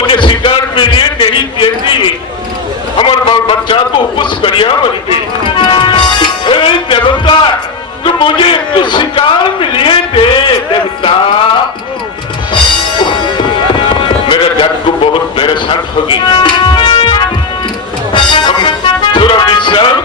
मुझे शिकार के लिए नहीं देती, हमारे बाल बच्चा को कुछ करिया मरी देवता, तू मुझे एक शिकार के लिए दे देवता। मेरे दर्द को बहुत परेशान होगी, हम थोड़ा विश्राम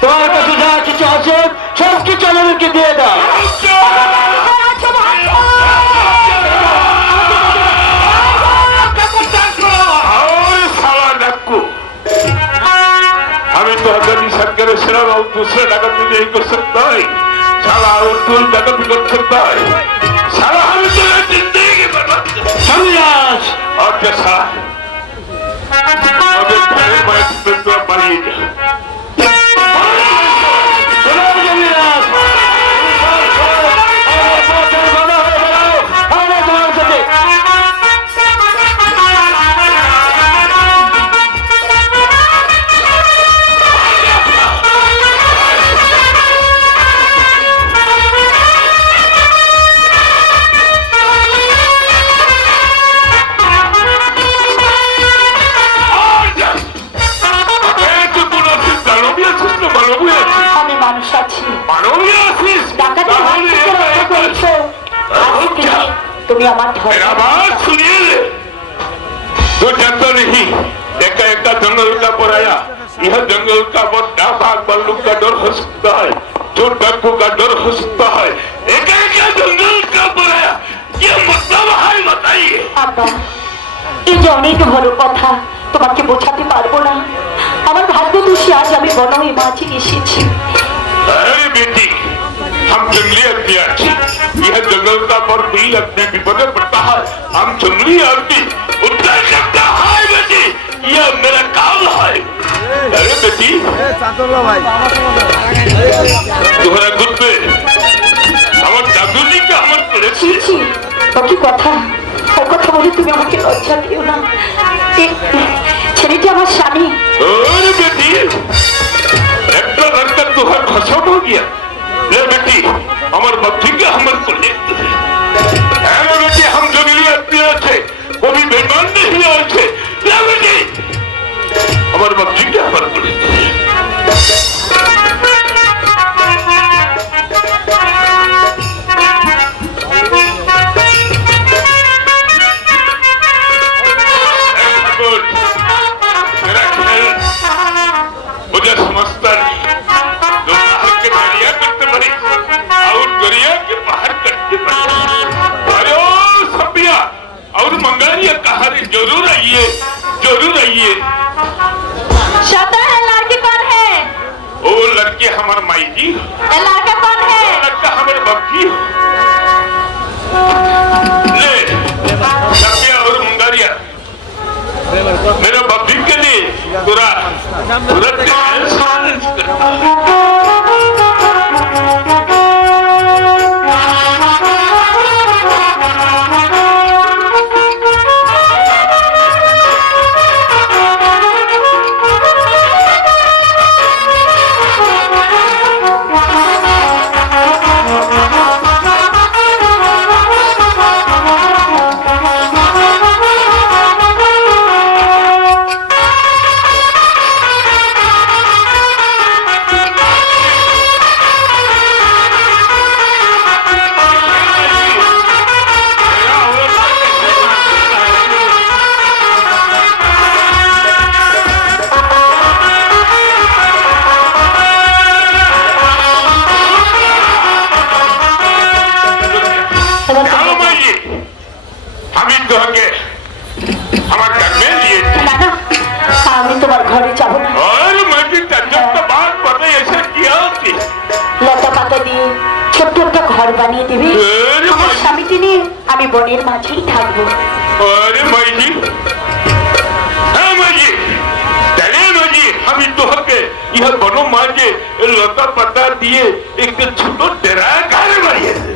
তোমার কাছে যা কিছু আছে সব কিছু আমাদেরকে দিয়ে দাও। हमें तो आजादी सरकार सिरा और दूसरे नगर में नहीं कर सकता है, साला और तू नगर भी कर सकता है, साला हमें तो जिंदगी की बर्बाद संन्यास और कैसा अबे तेरे बाइक पे तो पाली मेरा बात सुनिए, तो जानता नहीं एका एका जंगल का पराया, यह जंगल का बड़ा भाग बल्लू का डर हो सकता है, जो डाकू का डर हो सकता है, एका एका जंगल का पराया, ये मतलब है बताइए। আব্বা, এই যে অনেক বড় কথা তোমাকে বোঝাতে পারবো না, আমার ভাগ্য দোষী আজ আমি বনই মাঝে এসেছি। अरे बेटी, हम जंगली आदमी हैं, यह जंगल का पर दिल अपने विपद में पड़ता है, हम जंगली आदमी उद्धार करता है बेटी, यह मेरा काम है। अरे बेटी, तुम्हारा खुद पे हमारे दादू जी का हमारे पड़ोसी বাকি কথা ও কথা বলে তুমি আমাকে লজ্জা দিও না, ছেলেটি আমার স্বামী। अरे बेटी, एक तो लड़का तुहार खसम हो गया, ले बेटी हमारे बच्ची का हमारे को ले बेटी, हम जंगली आदमी है, वो भी बेईमान नहीं है, ले बेटी हमारे बच्ची का हमारे को ले मुझे समझता नहीं, बाहर के दरिया करते बड़ी और दरिया के बाहर करते बड़ी, अरे ओ सभ्या और मंगारिया कहा रे, जरूर आइए जरूर आइए। शाता है लड़की कौन है? वो लड़के हमारे माई जी, लड़का कौन है? लड़का हमारे बापी ले सभ्या और मंगारिया मेरे बापी के लिए पूरा पूरा ঘর বানিয়ে দিবি, আমার স্বামীকে নিয়ে আমি বনের মাঝেই থাকবো। अरे माई जी, हाँ माई जी, তোহাকে ইহা বন মাঝে লতা পাতা দিয়ে একটু ছোট ডেরা গাড়ি বাড়িয়েছে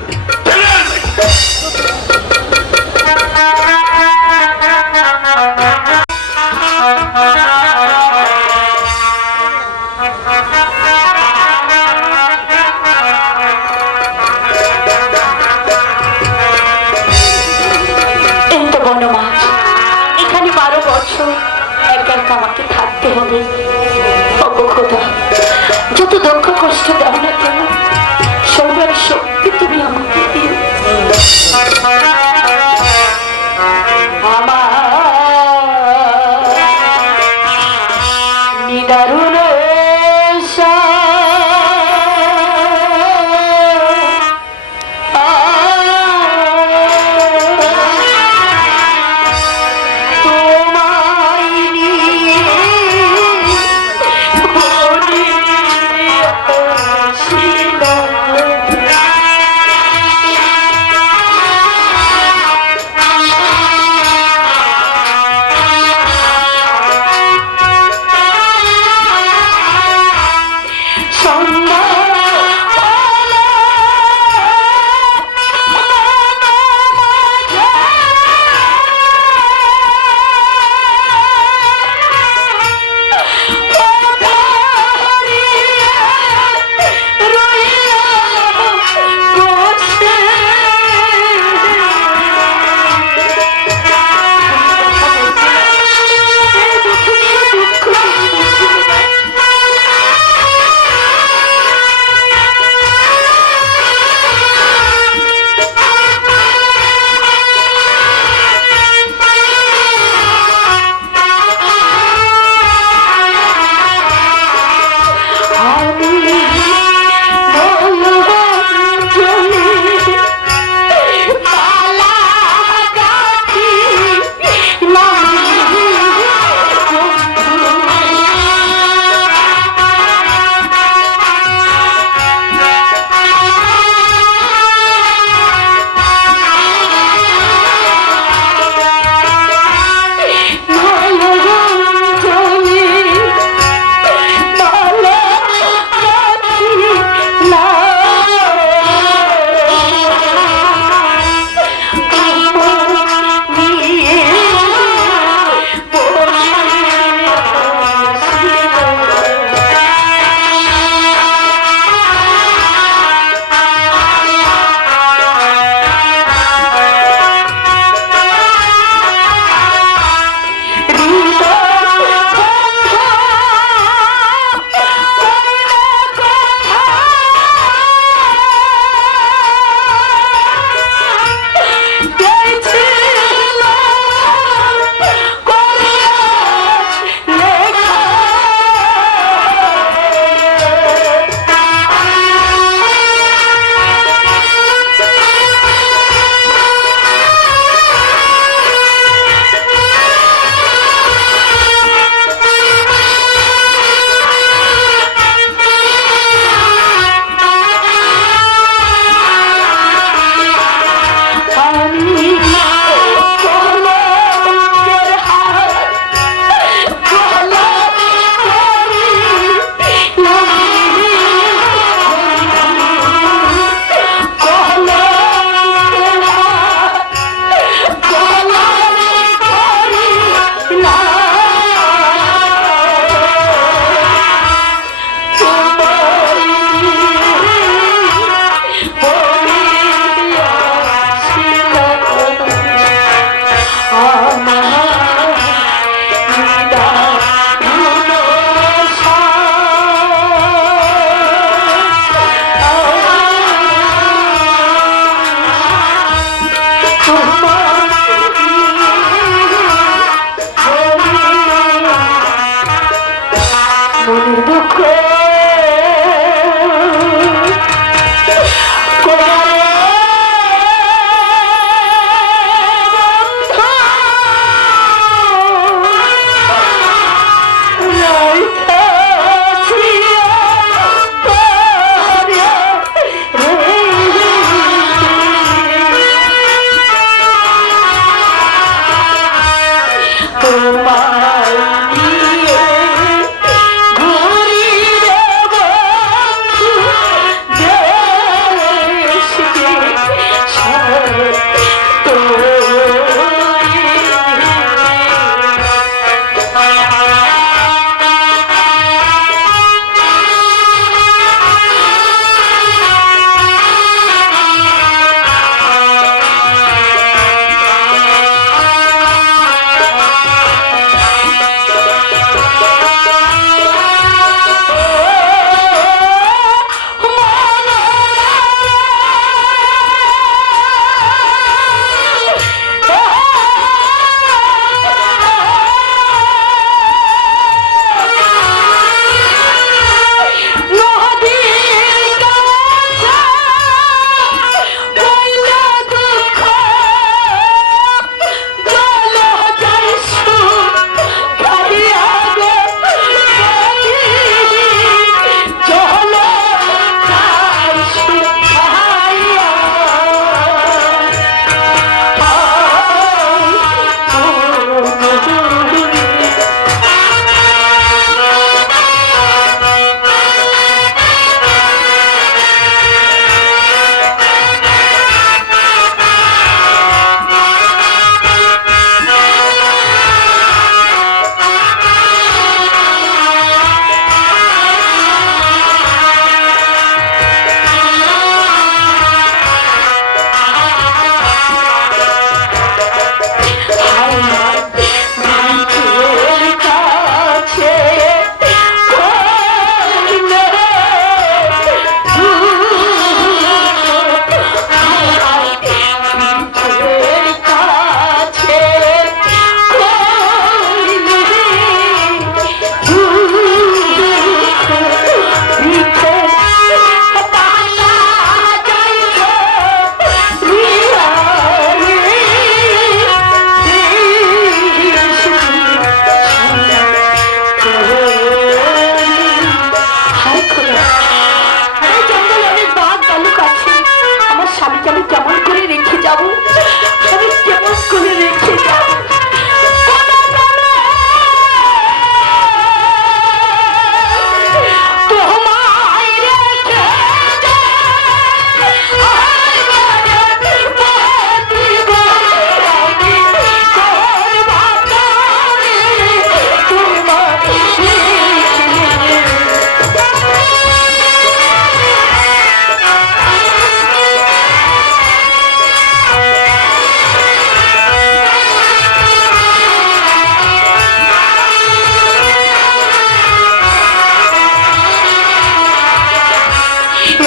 এই তো বনমাঝ, এখানে 12 বছর একা একা আমাকে থাকতে হবে। ওগো খোদা, যত দুঃখ কষ্ট দাও না কেন, সবার শক্তি তুমি আমাকে দিও। আমার নিদারুণ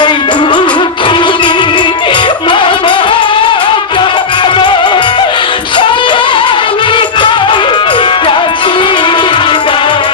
এই দুঃখী মামা প্রাণ সবাই রাখি আর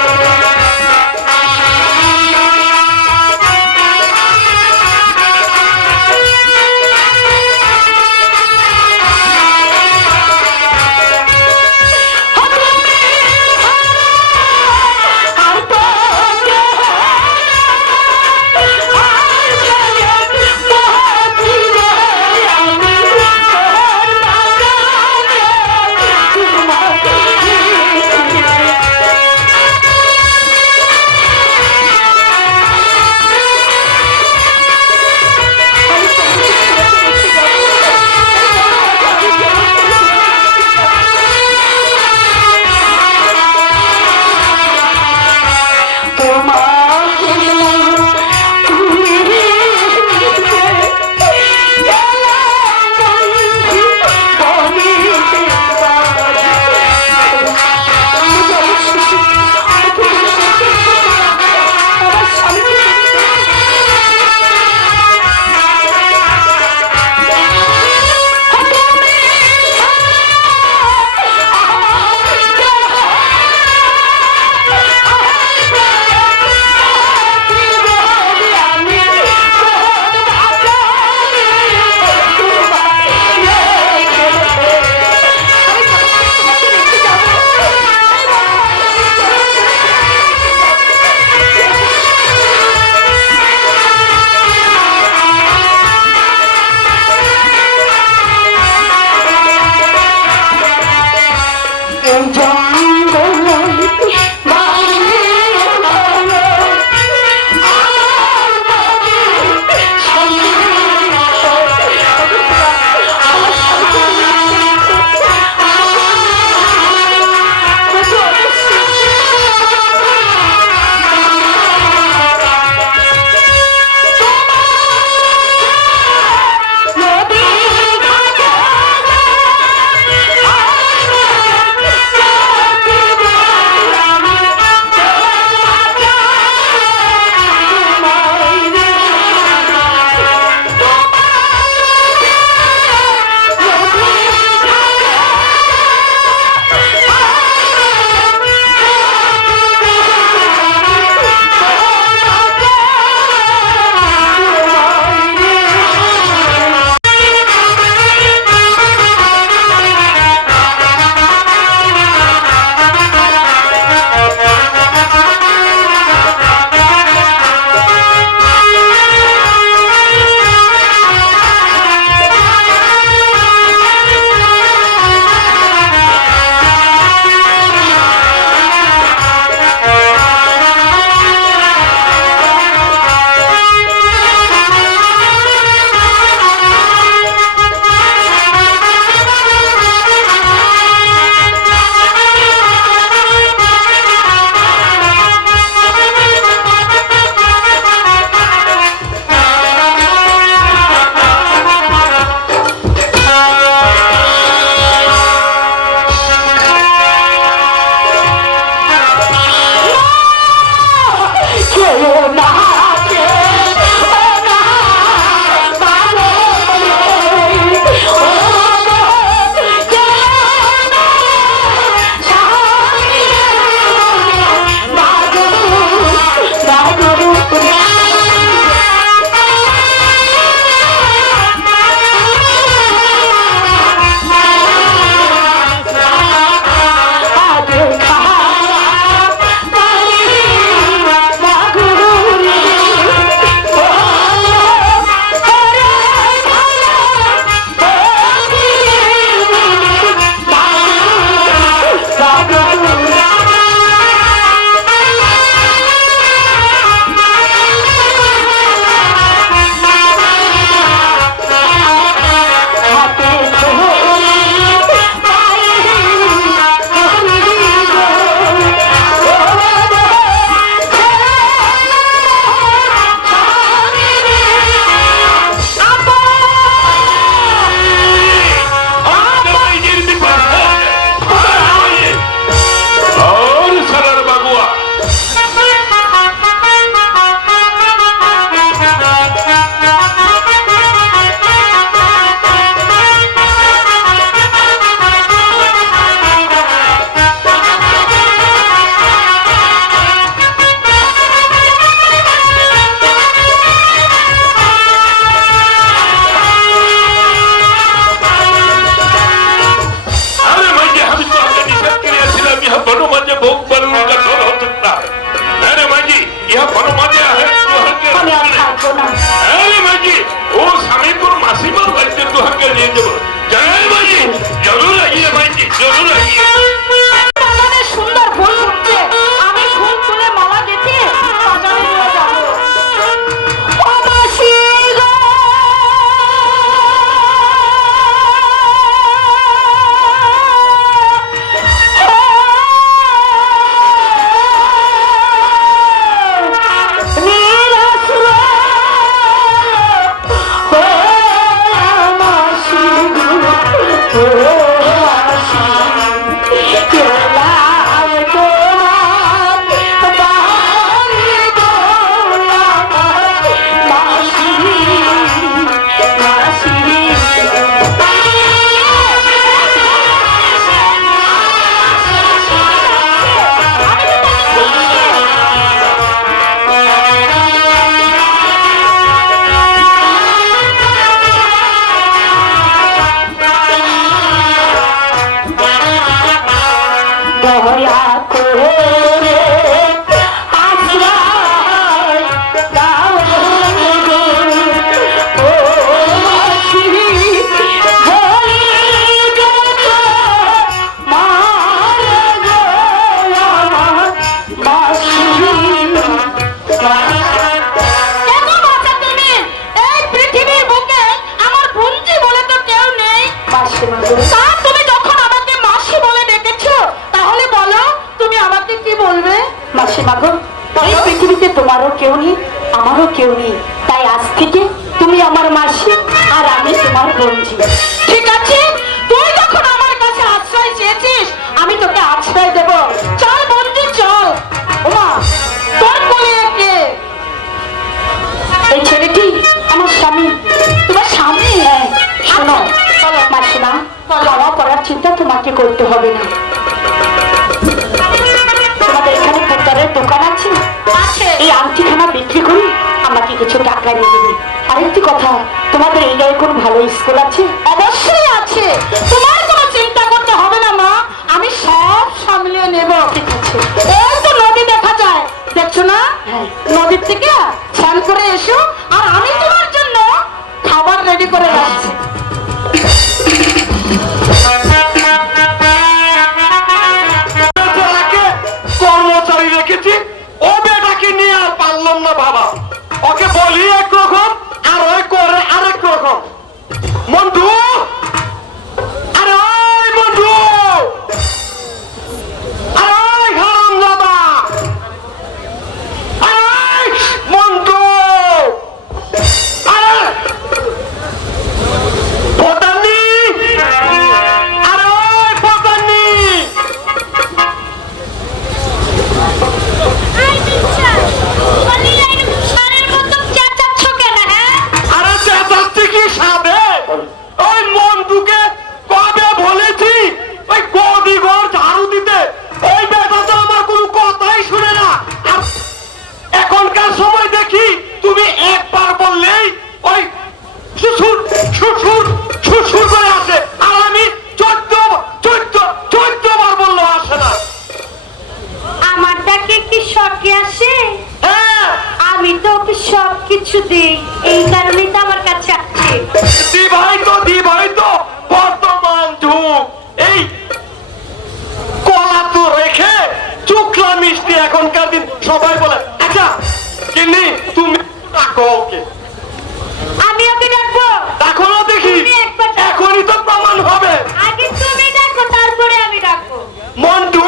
তাই আজ থেকে তুমি আমার মাসি আর আমি তোমার বন্ধু। ঠিক আছে, তুই যখন আমার কাছে আশ্রয় চেয়েছিস আমি তোকে আশ্রয় দেব। চল বন্ধু চল। ওমা, তোর কোলে কে? এই ছেলেটি আমার স্বামী। তোমার স্বামী? হ্যাঁ। শোনো মাসিমা, খাওয়া পড়ার চিন্তা তোমাকে করতে হবে না। তোমাদের এখানে পুত্তরের দোকান আছে? এই আংটিখানা বিক্রি করি আমাকে কিছু টাকা এনে দেবে। আরেকটি কথা, তোমাদের এই জায়গায় কোনো ভালো স্কুল আছে? অবশ্যই আছে, তোমার কোনো চিন্তা করতে হবে না মা, আমি সব সামলিয়ে নেব। ঠিক আছে। এই তো নদী দেখা যায়, দেখছো না? নদীর থেকে স্নান করে এসো, আর আমি তোমার জন্য খাবার রেডি করে রাখছি। কর্মচারী রেখেছি, ও বেটাকে নিয়ে আর পারলাম না বাবা। ওকে বলি একরকম আর ওই করে আরেক রকম। মন্টু, আরে ওই মন্টু, আরে ওই হারামজাদা, আরে ওই মন্টু, আরে পতানি, আরে ওই পতানি। আরে চেঁচাচ্ছি কি সাধে? ওই মন্টুকে কবে বলেছি ওই গদিঘর ঝাড়ু দিতে? ওই বেটা তো আমার কোনো কথাই শুনে না। আর এখনকার সময় দেখি তুমি একবার বললেই ওই শ্বশুর শ্বশুর শ্বশুর করে আসে, আর আমি 14 বার বললেও আসে না। আমারটাকে কি শখে আসে? হ্যাঁ, আমি তো ওকে সব কিছু দিই, এই কারণেই তো আমার কাছে আছে। দিভাই তো বর্তমান যুগ। এই কলা তো রেখে চুকলা মিষ্টি এখনকার দিন সবাই বলে। আচ্ছা কিন্নি, তুমি ডাকো ওকে। আমি ওকে ডাকবো? ডাকো না দেখি, তুমি একবার ডাকো। এখনই তো প্রমাণ হবে। আগে তুমি ডাকো, তারপরে আমি ডাকবো। মন্টু,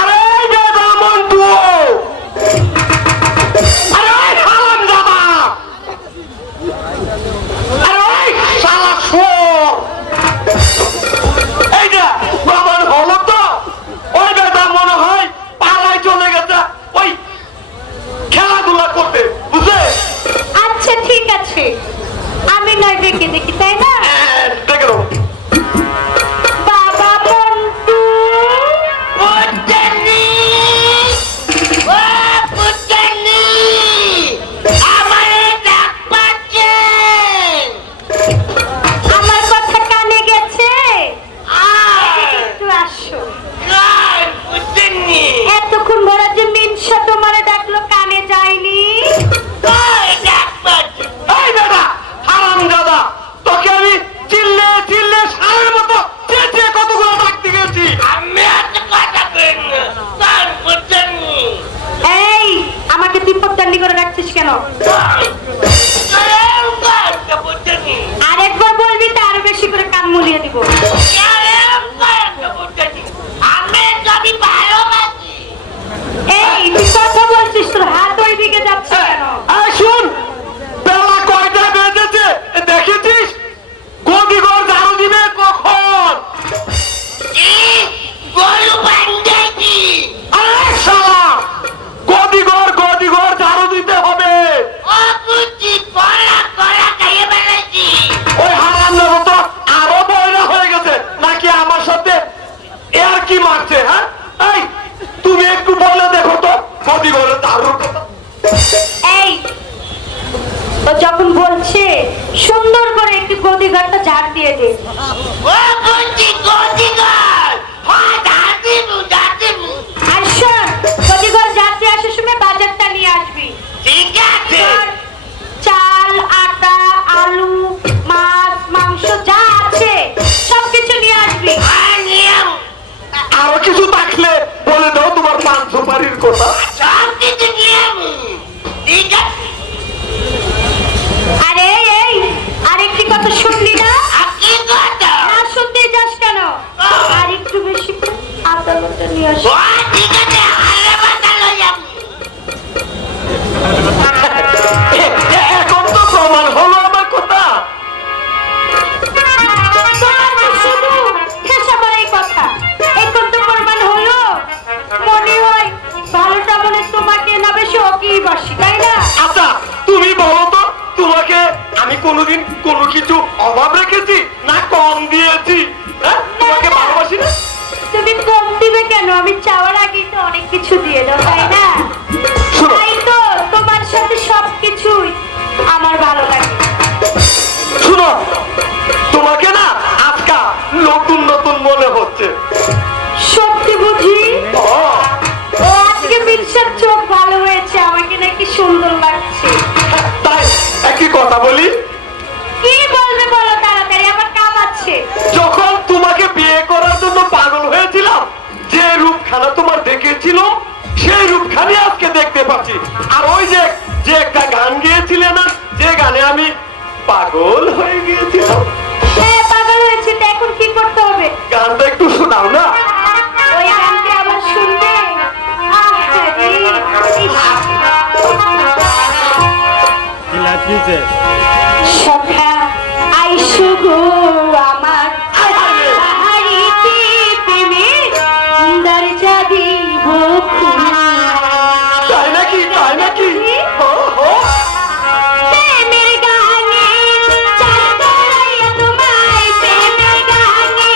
আরে দাদা মন্টু, আরে ওই হারামজাদা, আরে ওই শালা শুয়োর। এই যে প্রমাণ হলো তো। ওই বেটা মনে হয় পাড়ায় চলে গেছে ওই খেলাধুলা করতে, বুঝলে? আচ্ছা ঠিক আছে, আমি নয় ডেকে দেখি, তাই না? দেখে দাও। বাবা মন্টু, আমার কথা কানে গেছে? একটু আসো। এতক্ষণ ধরে যে মিনসা তোমারে ডাকলো, কানে যায়নি? এই বেটা হারামজাদা, তোকে আমি চিল্লে সারের মতো চেঁচিয়ে কতগুলো ডাকতে গেছি। এই, আমাকে তিপ্পত্তান্ডি করে রাখছিস কেন? আরেকবার বলবি তো আরো বেশি করে কান মুলিয়ে দিব। এই, তুই কথা বলছিস, তোর হাত ওই দিকে যাচ্ছে কেন? এই শুন, বেলা কয়টা বেজেছে দেখেছিস? গদিঘর ঝাড়ু দিবে কখন? আরে শালা, গদিঘর ঝাড়ু দিতে হবে। ওই হারামজাদা তো আরো বয়রা হয়ে গেছে নাকি আমার সাথে এর কি মারছে? হ্যাঁ, এই তুমি একটু বলে দেখো তো গদিঘরের ঝাড়ুর কথা। এই, ও যখন বলছে সুন্দর করে একটু গদিঘরটা ঝাড় দিয়ে দে। আর শোন, গদিঘর ঝাড় দিয়ে আসার সময় বাজারটা নিয়ে আসবি। আর চাল, আটা, আলু, মাছ, মাংস যা আছে সবকিছু নিয়ে আসবি। আরো কিছু থাকলে বলে দাও, তোমার পান সুপারির কথা। আরে এই, আরেকটি কথা শুনলি না? না শুনতে যাস কেন? বাসি, তাই না? আচ্ছা তুমি বলো তো, তোমাকে আমি কোনোদিন কোনো কিছু অভাব রেখেছি না কম দিয়েছি? হ্যাঁ, তোমাকে ভালোবাসি না? তুমি কম দিবে কেন? আমি চাওয়ার আগেই তো অনেক কিছু দিয়ে দাও, তাই না? শোনো। তাই তো তোমার সাথে সবকিছুই আমার ভালো লাগে। শুনো, তোমাকে না আজকা নতুন নতুন মনে হচ্ছে। সত্যি বুঝি? ও, ও আজকে বিরসার চোখ ভালো হয়েছে, আমাকে নাকি সুন্দর লাগছে। তাই একই কথা বলি, কি বলবে বলো তাড়াতাড়ি, আমার কাম আছে। যখন তোমাকে বিয়ে করার জন্য পাগল হয়েছিলাম, যে রূপখানা তোমার দেখেছিল সেই রূপখানি আজকে দেখতে পাচ্ছি। আর ওই যে যে একটা গান গিয়েছিলে না, যে গানে আমি পাগল হয়ে গিয়েছিলাম, হ্যাঁ পাগল হয়েছে, তো এখন কি করতে হবে? গানটা একটু শোনাও না। ওই গানটি আবার শুনবে? আহারে, সখা আইসো গো আমার বাড়িতে, প্রেমের দরজা দিব খুলে। তাই নাকি? তাই নাকি? ও, ও, প্রেমের গানে চাঁদ করাইয়া তোমায়, প্রেমের গানে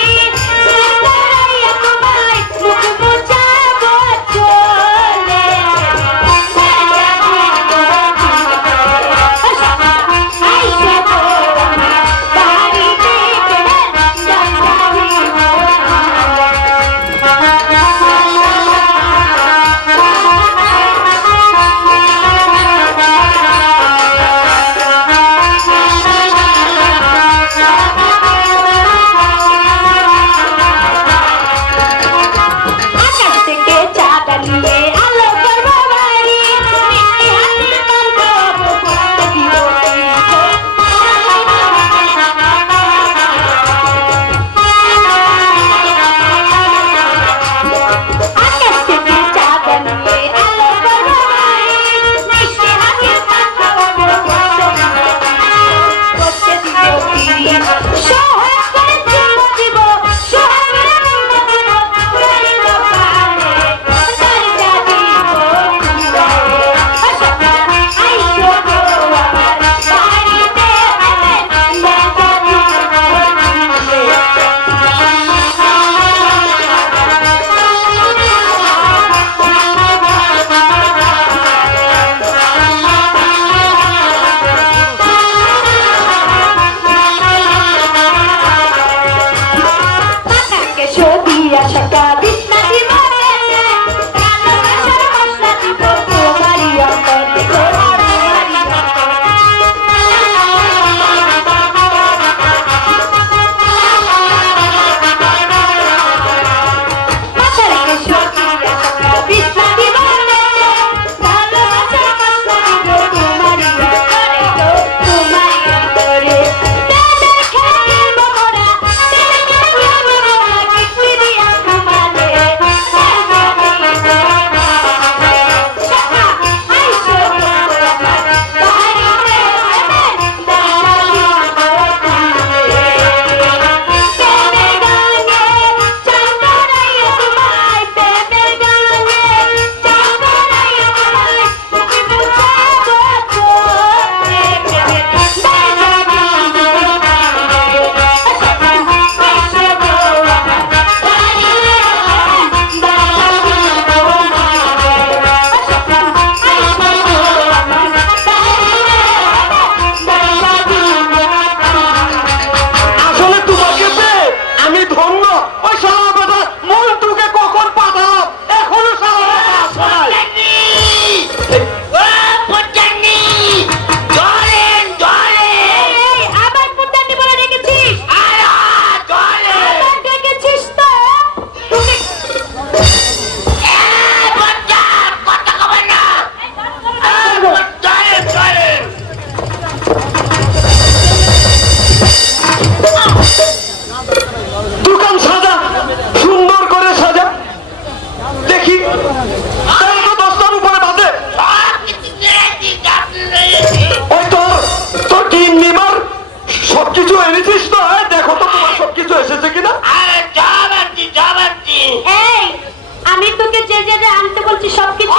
চাঁদ করাইয়া তোমায়, মুখ মুছাবো চলে। আইসো গো আমার বাড়িতে, প্রেমের দরজা দিব আকাশ থেকে চাঁদা নিয়ে আলো করবো বাড়ি, মিষ্টি হাসি কাঁদবো করতে দিব আকাশ থেকে চাঁদা নিয়ে আলো করবো বাড়ি, মিষ্টি হাসি কাঁদবো করতে দিব সোহাগ করে চুম্ব দিব, সোহাগের চুম্ব দিব, বাড়ি কপালে দরজা দিব খুলে। আইসো গো আমার বাড়িতে, দরজা দিব পাকাকে সদিয়া সকা বিছনা দিব, ভালোবাসার মশলা দিব তোমারই অন্তরে, তোমারই পাকাকে সদিয়া সকা বিছনা দিব, ভালোবাসার মশলা দিব তোমারই অন্তরে, তোমারই অন্তরে। প্রেমের খেলবো মোরা, প্রেমের খেলবো মোরা, কিস্তি দিয়া ঘুমালে সখা আইসো গো আমার বাড়িতে, প্রেমের দরজা আসলে তোমাকে পেয়ে আমি ধন্য। ওই সারা বেটা মন্টুকে কখন পাঠালাম, এখনো সারা বেটা আসে নাই। আবার পুত্তানি বলে রেখেছিস? আবার ডেকেছিস তো? তুমি দোকান সাজা, সুন্দর করে সাজা, দেখি তাই তো 10টার উপরে বাজে। ওই তোর ডিম নিমার সবকিছু এনেছিস তো? হ্যাঁ, দেখো তো তোমার সবকিছু এসেছে কিনা। এই, আমি তোকে যে যে আনতে বলছি সবকিছু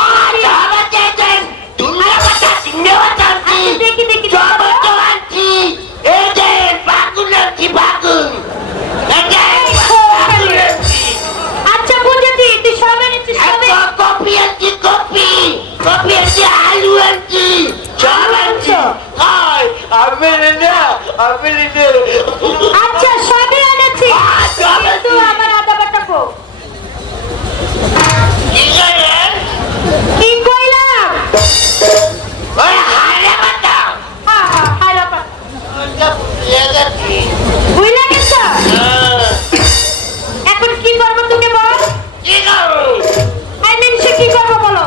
বুঝলা গেছ? এখন কি করবো তুমি বল? সে কি করবো বলো?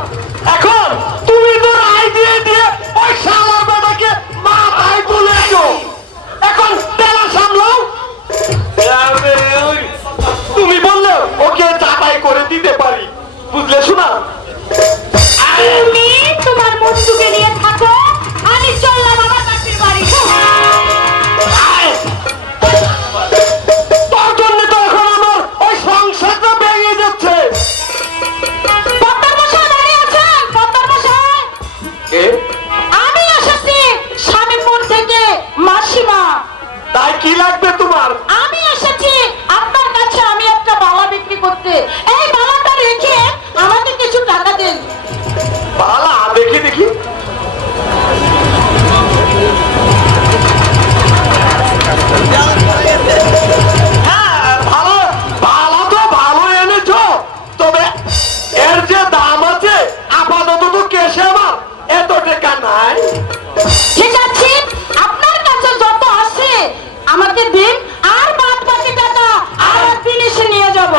এখন তুমি তো রায় দিয়ে দিয়ে ওই শালার বেটাকে মাথায় তুলেছো। এখন তেলা সামলাও। তুমি বললে ওকে চাটাই করে দিতে পারি, বুঝলে শোনা? তুমি তোমার বন্ধুকে নিয়ে থাকো, আমি চললাম আমার কাছের বাড়ি। তোর জন্য তো এখন আমার ওই সংসারটা ভেঙে যাচ্ছে। পদ্মার মশাই দাঁড়িয়ে আছেন? পদ্মার মশাই, আমি এসেছি স্বামীপুর থেকে, মাসিমা। তাই কি লাগবে তোমার? আমি এসেছি আপনার কাছে, আমি একটা বালা বিক্রি করতে। এই বালাটা রেখে আমাকে কিছু টাকা দিন। বালা দেখি দেখি। হ্যাঁ, ভালো বালা তো ভালো এনেছো, তবে এর যে দাম আছে আপাতত তো কেসে আমার এত টাকা নাই। ঠিক আছে, আপনার কাছে যত আছে আমাকে দিন, আর বাদ বাকি টাকা আর একদিন এসে নিয়ে যাব।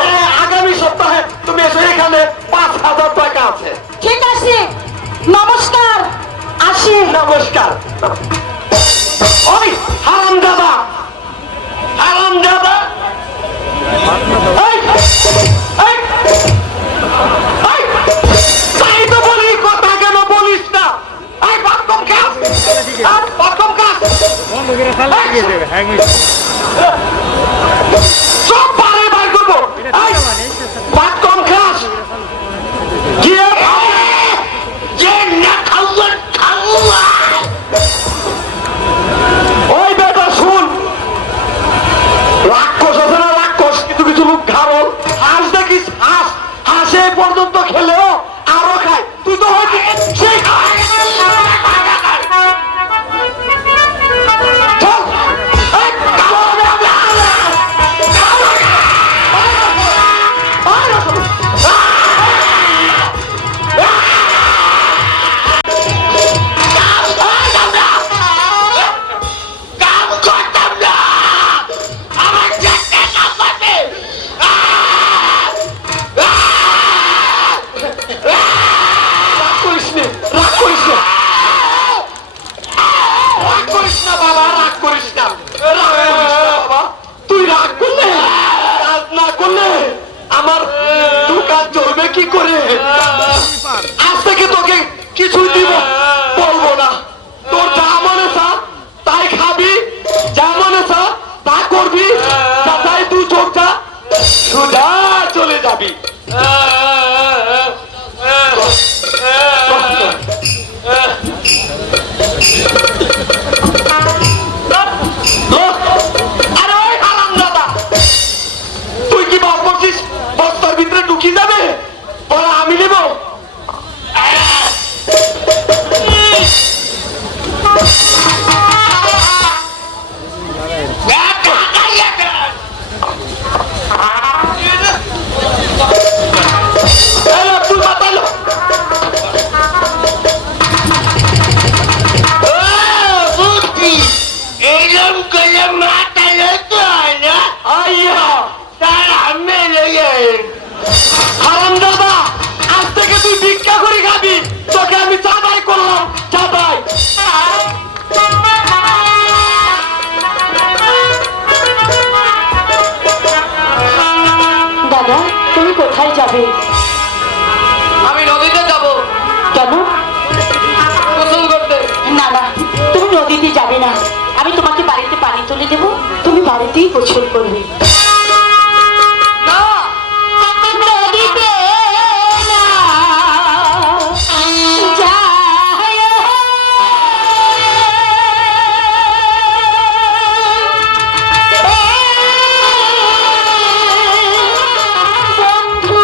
আগামী সপ্তাহে তুমি এসো, এখানে 5,000 টাকা আছে। ঠিক আছে, নমস্কার, আসি। নমস্কার। ওই হারামজাদা, হারামজাদা, এই, এই, এই, তাই তো বলি, কথা কেন বলিস না? এই বাথরুম কাজ, বাথরুম কাজ, সব পারে বার করবো। এই বাথরুম কাজ গিয়ে ওই বেটা শুন, রাক্ষস আছে না, রাক্ষস, কিছু কিছু লোক ঘাড়ল হাঁস দেখিস, হাঁস হাঁসে পর্যন্ত খেলেও আরো খায়। তুই তো হয়তো সেই চল, এই, রাগ করিস নে, রাগ করিস না, রাগ করিস না বাবা, রাগ করিস না, রাগ করিস না বাবা। তুই রাগ করলে, রাগ না করলে আমার দোকান চলবে কি করে? আজ থেকে তোকে কিছুই দিব বলবো না। তোর যা মনে চা তাই খাবি, যা মনে চা তা করবি, তাই দু চোখটা সোজা চলে যাবি। আরে ওই হারামজাদা, তুই কি বাপ করছিস বস্তার ভিতরে ঢুকি যাবে? বলে আমি নেব। তুই বাতালো এইরকম করে মাথায় তো হয় না, আইয়া তার আমি হারামজাদা, আজ থেকে তুই ভিক্ষা করে খাবি। তোকে আমি চাঁদাই করলাম, চাঁদাই। দাদা, তুমি কোথায় যাবে? আমি নদীতে যাব কেন? গোসল করতে। না না, তুমি নদীতে যাবে না, আমি তোমাকে বাড়িতে পানি তুলে দেবো, তুমি বাড়িতেই গোসল করবে। না, নদীতে না যায়, বন্ধু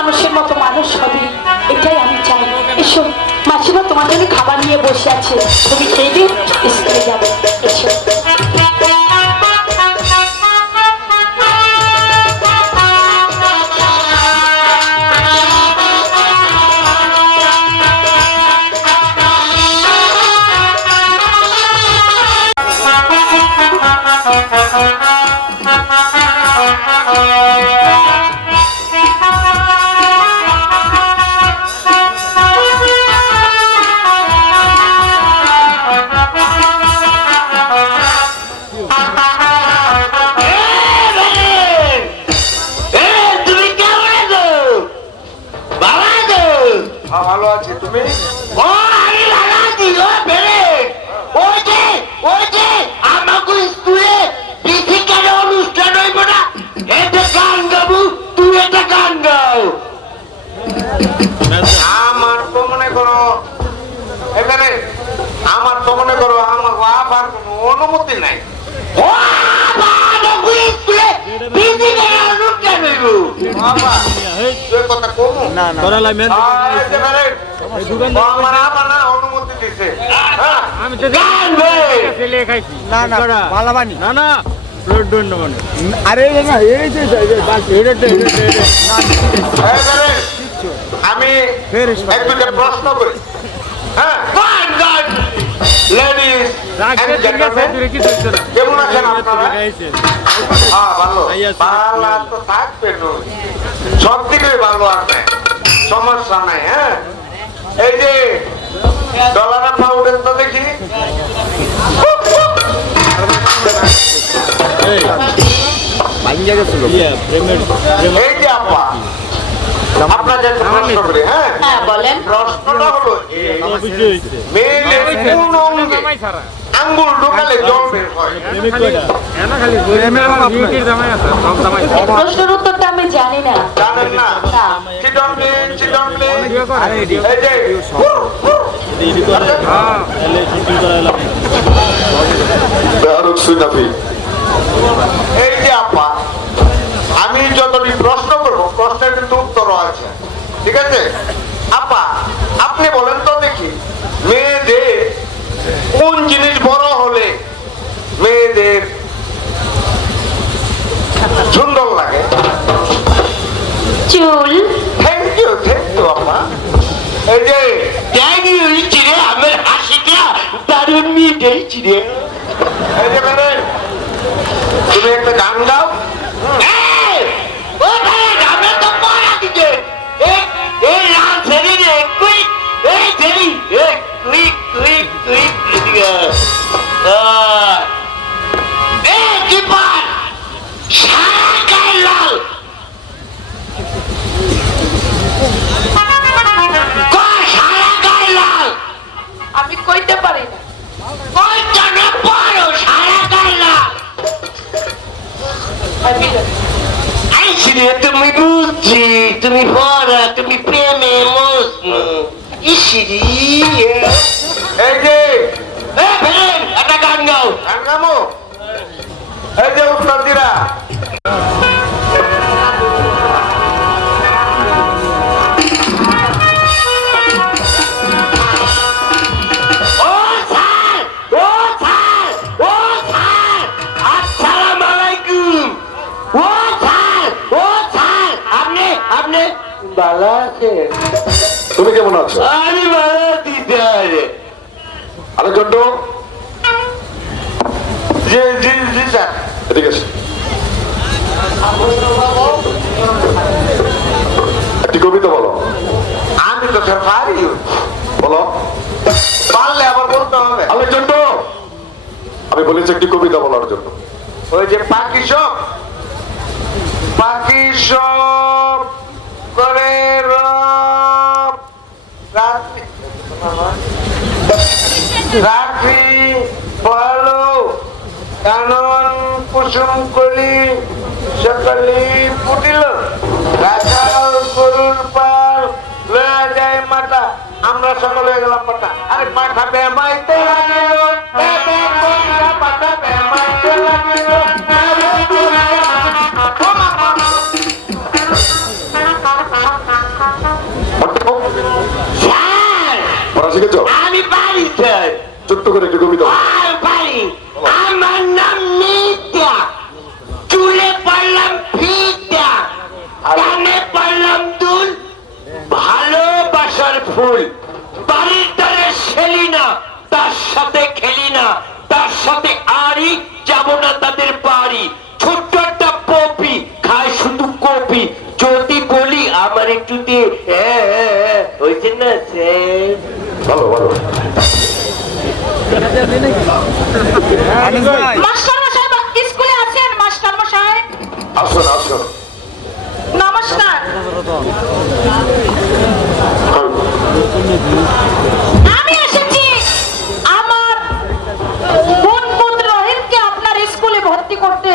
মানুষের মতো মানুষ হবে, এটাই আমি চাই। এসো মাসিমা, তোমার জন্য খাবার নিয়ে বসে আছে, তুমি খেয়ে দিও, স্কুলে যাবে। এসো। তুমি কেমন আছো? ভালো আছো? ভালো আছি, তুমি? ও আমি ভালো আছি। ও বেরে ওই যে আমাকে স্কুলে পিঠিকার অনুষ্ঠান হইব না, এটা গান গাবো, তুই এটা গান গাও। আমার তো মনে করো এখানে, আমার তো মনে করো আমার বাবার কোনো অনুমতি নাই। ও আমাকে স্কুলে পিঠিকার অনুষ্ঠান হইব। বাবা তুই কথা কম না না আমার আবার না অনুমতি দিছে। হ্যাঁ, গান গাই। না না মালাবানি না না আরে না এই যে এবারে আমি এক দুটা প্রশ্ন করি। হ্যাঁ, গান গান। লেডিস কেমন আছেন আপনারা? হ্যাঁ ভালো, ভালো তো থাকবেন, সব দিকে ভালো আছে, সমস্যা নাই। হ্যাঁ, এই যে ডলার পাউডার তো দেখি এই যে আপা আপনাকে একটা প্রশ্ন করি। হ্যাঁ, হ্যাঁ বলেন। প্রশ্নটা হলো মেয়েদের কোন অঙ্গে আঙ্গুল ঢোকালে জল বের হয়? প্রশ্নের উত্তরটা আমি জানি না। জানেন না? না। চিটন এই যে এই যে আপা, আমি যতটি প্রশ্ন করবো প্রশ্নের কিন্তু উত্তরও আছে, ঠিক আছে? আপা আপনি বলেন তো দেখি, মেয়েদের কোন জিনিস বড় হলে মেয়েদের সুন্দর লাগে? চুল। থ্যাংক ইউ আপা। এই যে ড্যাডি হয়েছি রে, আমার হাসিটা দারুণ মিটেছি রে। এই যে ম্যাডাম, তুমি একটা গান গাও। ও ভাই আমি তো পড়া দিতে এই লাল ছেড়ে রে কুইক এই ছেড়ি এই কুইক এই কিপার সারা গায়ে লাল সারা গায়ে লাল আমি কইতে পারি না। ওই জানে পড়ো সারা গায়ে লাল তুমি বুঝছি, তুমি পড়া, তুমি প্রেমে মজনু। ইসিরি এই যে একটা গান গাও। গান গামো। এই যে উস্তাদিরা, ও স্যার আসসালামু আলাইকুম। ও স্যার আপনি ভালো আছেন? তুমি কেমন আছো? আমি ভালো আছি স্যার। আরেকজন জি স্যার, ঠিক আছে। একটি কবিতা বলো। আমি তো স্যার পারি, বলো। পারলে আবার বলতে হবে। আরেকজন আমি বলেছি একটি কবিতা বলার জন্য। ওই যে পাখি সব করে রাত্রি ভালো কানন কুসুম কলি সকালে ফুটিল রাখাল গরুর পাল লয়া যায় মাথা, আমরা সকলে হয়ে গেলাম পাতা। আরে পাঠা বেমাইতে লাগিল, পাঠা বেমাইতে লাগিল। স্যার পড়া শিখেছো? আমি পারি স্যার ছোট্ট করে একটু কবিতা বলো। আর পারি আমার নাম মিতা চুলে পড়লাম ফিতা কানে পড়লাম দুল ভালোবাসার ফুল বাড়ির দ্বারে শেলি না তার সাথে খেলি না তার সাথে আড়ি যাব না তাদের বাড়ি ছোট্ট একটা পপি খায় শুধু কপি যদি বলি আমার একটু দিয়ে হয়েছে না স্যার ভালো ভালো। আনিস ভাই মাস্টার মশাই স্কুলে আছেন? মাস্টার মশাই আসুন আসুন। নমস্কার। আমি এসেছি আমার বোন পুত্র রহিমকে আপনার স্কুলে ভর্তি করতে।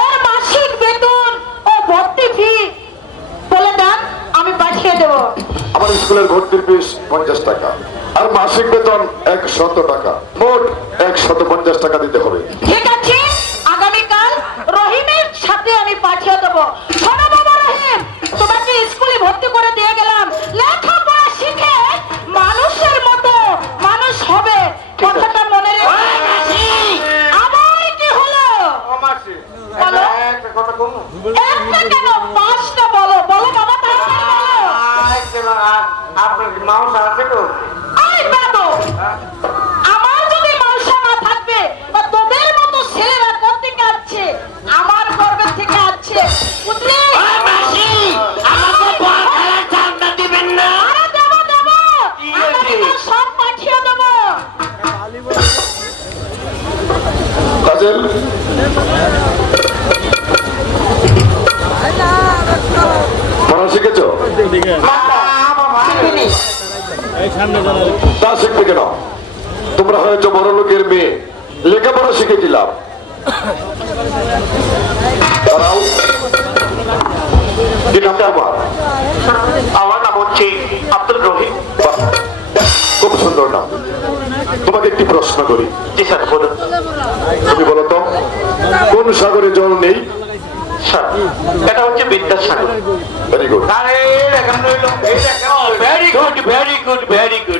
ওর মাসিক বেতন ও ভর্তি ফি বলে দেন, আমি পাঠিয়ে দেবো। আমার স্কুলের ভর্তির ফিস 50 টাকা আর মাসিক বেতন 100 টাকা, মোট 150 টাকা দিতে হবে। ঠিক আছে, আগামীকাল রহিমের সাথে আমি পাঠিয়ে দেবো। শোনো বাবা রহিম, তোমাকে স্কুলে ভর্তি করে দিয়ে গেলাম, লেখাপড়া শিখে মানুষের মতো মানুষ হবে, কথাটা মনে রেখো। আবার কি হলো? বলো। একটা কেন, 5টা বলো। বলো বাবা, তাড়াতাড়ি বলো। এই বাবু, আমার যদি মাংসা না থাকবে বা তোদের মতো ছেলেরা কোত্থেকে আসছে? আমার গর্ভের থেকে আসছে, বুঝলি? আরে দেবো দেবো, আগামীকাল সব পাঠিয়ে দেবো। কাজল পড়া শিখেছো? তা শিখতে কেন? তোমরা হয়েছ বড় লোকের মেয়ে, লেখাপড়া শিখে দিলাম। দাঁড়াও, কি নামটা আমার? আমার নাম হচ্ছে আব্দুল রহিম। বাহ, খুব সুন্দর নাম। তোমাকে একটি প্রশ্ন করি, জি স্যার বলুন। তুমি বলো তো কোন সাগরে জল নেই? স্যার এটা হচ্ছে Vidyasagar. Very good. Very good very good very good.